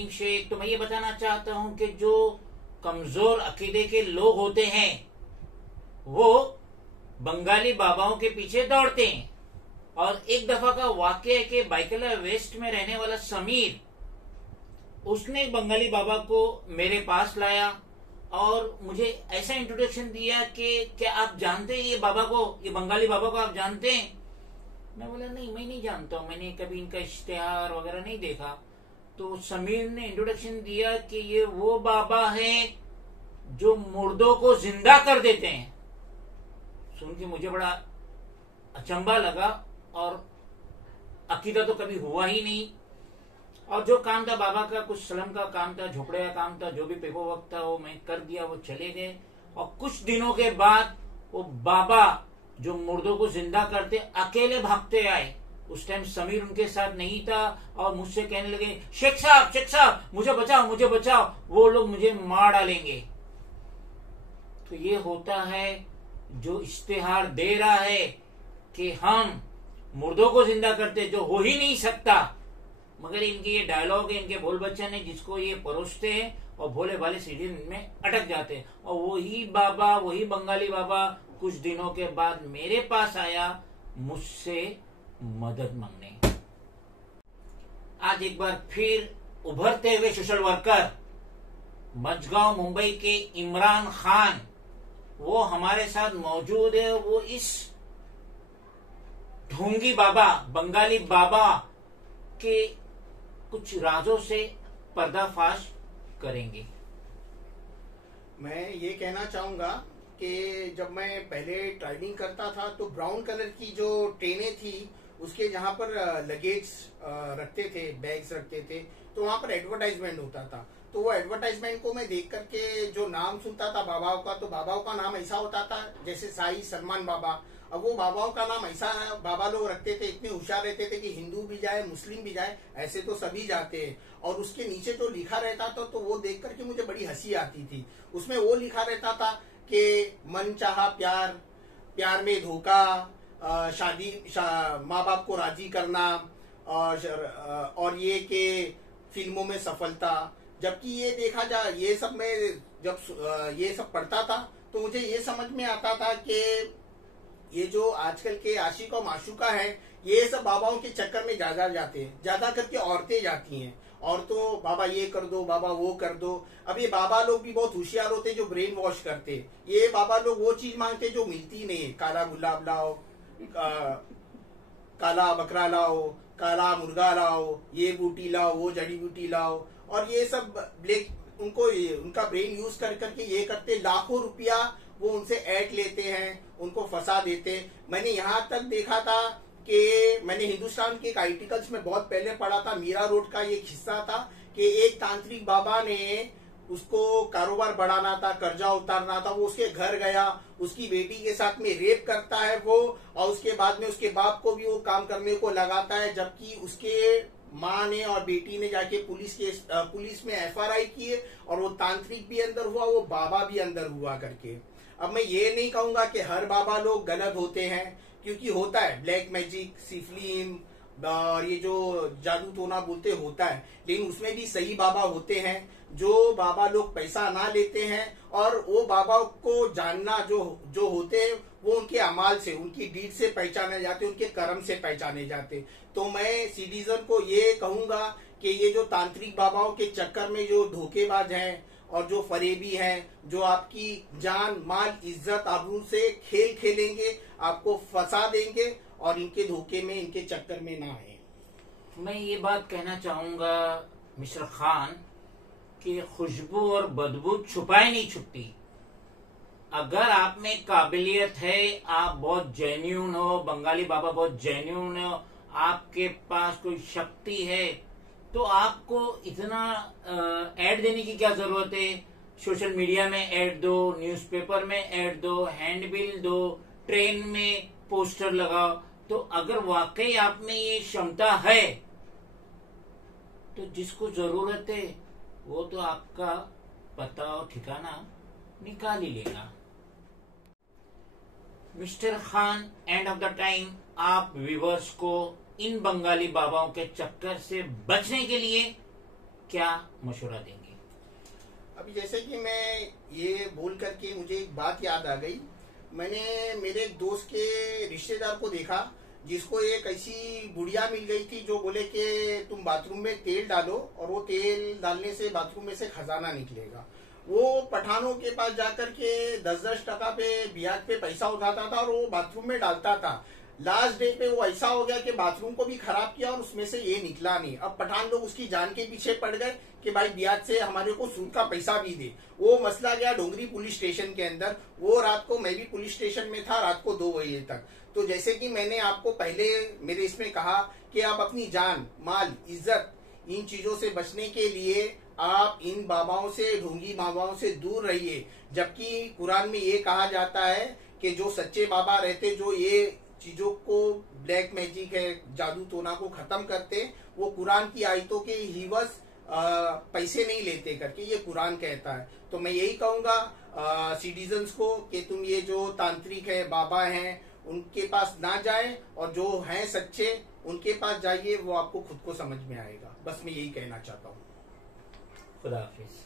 करीम शेख, तो मैं ये बताना चाहता हूं कि जो कमजोर अकीदे के लोग होते हैं वो बंगाली बाबाओं के पीछे दौड़ते हैं। और एक दफा का वाकया है कि बाइकला वेस्ट में रहने वाला समीर, उसने बंगाली बाबा को मेरे पास लाया और मुझे ऐसा इंट्रोडक्शन दिया कि क्या आप जानते हैं ये बाबा को, ये बंगाली बाबा को आप जानते हैं? मैं बोला नहीं, मैं नहीं जानता हूं, मैंने कभी इनका इश्तेहार वगैरह नहीं देखा। तो समीर ने इंट्रोडक्शन दिया कि ये वो बाबा है जो मुर्दों को जिंदा कर देते हैं। सुन के मुझे बड़ा अचंभा लगा और अकीदा तो कभी हुआ ही नहीं। और जो काम था बाबा का, कुछ सलम का काम था, झोपड़े का काम था, जो भी पेपो वक्त था वो मैं कर दिया, वो चले गए। और कुछ दिनों के बाद वो बाबा जो मुर्दों को जिंदा करते अकेले भागते आए। उस टाइम समीर उनके साथ नहीं था और मुझसे कहने लगे, शेख साहब मुझे बचाओ, मुझे बचाओ, वो लोग मुझे मार डालेंगे। तो ये होता है जो इश्तेहार दे रहा है कि हम मुर्दों को जिंदा करते, जो हो ही नहीं सकता। मगर इनके ये डायलॉग है, इनके बोल बच्चन है, जिसको ये परोसते हैं और भोले भाले सीढ़ी में अटक जाते हैं। और वही बाबा, वही बंगाली बाबा कुछ दिनों के बाद मेरे पास आया मुझसे मदद मांगने। आज एक बार फिर उभरते हुए सोशल वर्कर मजगांव मुंबई के इमरान खान, वो हमारे साथ मौजूद है। वो इस ढोंगी बाबा, बंगाली बाबा के कुछ राजों से पर्दाफाश करेंगे। मैं ये कहना चाहूंगा कि जब मैं पहले ड्राइविंग करता था तो ब्राउन कलर की जो ट्रेनें थी उसके जहाँ पर लगेज रखते थे, बैग्स रखते थे, तो वहाँ पर एडवर्टाइजमेंट होता था। तो वो एडवर्टाइजमेंट को मैं देख करके जो नाम सुनता था बाबाओं का, तो बाबाओं का नाम ऐसा होता था जैसे साई सलमान बाबा। अब वो बाबाओं का नाम ऐसा बाबा लोग रखते थे, इतने होशियार रहते थे कि हिंदू भी जाए मुस्लिम भी जाए, ऐसे तो सभी जाते हैं। और उसके नीचे जो लिखा रहता था तो वो देख करके मुझे बड़ी हंसी आती थी। उसमें वो लिखा रहता था कि मन चाहा प्यार, प्यार में धोखा, शादी माँ बाप को राजी करना, और ये कि फिल्मों में सफलता। जबकि ये देखा जाए, ये सब मैं जब ये सब पढ़ता था तो मुझे ये समझ में आता था कि ये जो आजकल के आशिक और माशूका है, ये सब बाबाओं के चक्कर में ज्यादा जाते हैं, ज्यादा करके औरतें जाती हैं। और तो बाबा ये कर दो, बाबा वो कर दो। अब ये बाबा लोग भी बहुत होशियार होते जो ब्रेन वॉश करते। ये बाबा लोग वो चीज मांगते जो मिलती नहीं है। काला गुलाब लाओ, काला बकरा लाओ, काला मुर्गा लाओ, ये बूटी लाओ, वो जड़ी बूटी लाओ। और ये सब ब्लैक उनको उनका ब्रेन यूज कर करके ये करते, लाखों रुपया वो उनसे ऐड लेते हैं, उनको फंसा देते। मैंने यहाँ तक देखा था कि मैंने हिंदुस्तान के एक आर्टिकल्स में बहुत पहले पढ़ा था, मीरा रोड का एक हिस्सा था कि एक तांत्रिक बाबा ने उसको कारोबार बढ़ाना था, कर्जा उतारना था, वो उसके घर गया, उसकी बेटी के साथ में रेप करता है वो, और उसके बाद में उसके बाप को भी वो काम करने को लगाता है। जबकि उसके माँ ने और बेटी ने जाके पुलिस में एफआईआर की है, और वो तांत्रिक भी अंदर हुआ, वो बाबा भी अंदर हुआ करके। अब मैं ये नहीं कहूंगा कि हर बाबा लोग गलत होते हैं, क्योंकि होता है ब्लैक मैजिक, सिफलिन और ये जो जादू टोना बोलते होता है, लेकिन उसमें भी सही बाबा होते हैं जो बाबा लोग पैसा ना लेते हैं। और वो बाबा को जानना जो होते हैं वो उनके अमाल से, उनकी डीड से पहचाने जाते, उनके कर्म से पहचाने जाते। तो मैं सिटीजन को ये कहूंगा कि ये जो तांत्रिक बाबाओं के चक्कर में जो धोखेबाज हैं और जो फरेबी हैं, जो आपकी जान माल इज्जत आबरू से खेल खेलेंगे, आपको फंसा देंगे, और इनके धोखे में, इनके चक्कर में ना आए। मैं ये बात कहना चाहूंगा मिस्टर खान कि खुशबू और बदबू छुपाए नहीं छुपती। अगर आप में काबिलियत है, आप बहुत जेन्यून हो, बंगाली बाबा बहुत जेन्यून हो, आपके पास कोई शक्ति है, तो आपको इतना ऐड देने की क्या जरूरत है। सोशल मीडिया में ऐड दो, न्यूज़पेपर में ऐड दो, हैंडबिल दो, ट्रेन में पोस्टर लगाओ। तो अगर वाकई आप में ये क्षमता है तो जिसको जरूरत है वो तो आपका पता और ठिकाना निकाल ही लेगा। Mister Khan, end of the time आप व्यूअर्स को इन बंगाली बाबाओं के चक्कर से बचने के लिए क्या मशवरा देंगे? अभी जैसे कि मैं ये बोल करके मुझे एक बात याद आ गई। मैंने मेरे एक दोस्त के रिश्तेदार को देखा जिसको एक ऐसी बुढ़िया मिल गई थी जो बोले कि तुम बाथरूम में तेल डालो और वो तेल डालने से बाथरूम में से खजाना निकलेगा। वो पठानों के पास जाकर के 10-10 टका पे ब्याज पे पैसा उठाता था और वो बाथरूम में डालता था। लास्ट डे पे वो ऐसा हो गया कि बाथरूम को भी खराब किया और उसमें से ये निकला नहीं। अब पठान लोग उसकी जान के पीछे पड़ गए कि भाई ब्याज से हमारे को सूद का पैसा भी दे। वो मसला गया डोंगरी पुलिस स्टेशन के अंदर। वो रात को मैं भी पुलिस स्टेशन में था, रात को 2 बजे तक। तो जैसे कि मैंने आपको पहले मेरे इसमें कहा कि आप अपनी जान, माल, इज्जत, इन चीजों से बचने के लिए आप इन बाबाओं से, ढोंगी बाबाओं से दूर रहिए। जबकि कुरान में ये कहा जाता है कि जो सच्चे बाबा रहते, जो ये चीजों को, ब्लैक मैजिक है, जादू टोना को खत्म करते, वो कुरान की आयतों के हिवस पैसे नहीं लेते करके ये कुरान कहता है। तो मैं यही कहूंगा सिटीजन्स को कि तुम ये जो तांत्रिक है, बाबा हैं, उनके पास ना जाए और जो हैं सच्चे उनके पास जाइए, वो आपको खुद को समझ में आएगा। बस मैं यही कहना चाहता हूँ। खुदा हाफिज।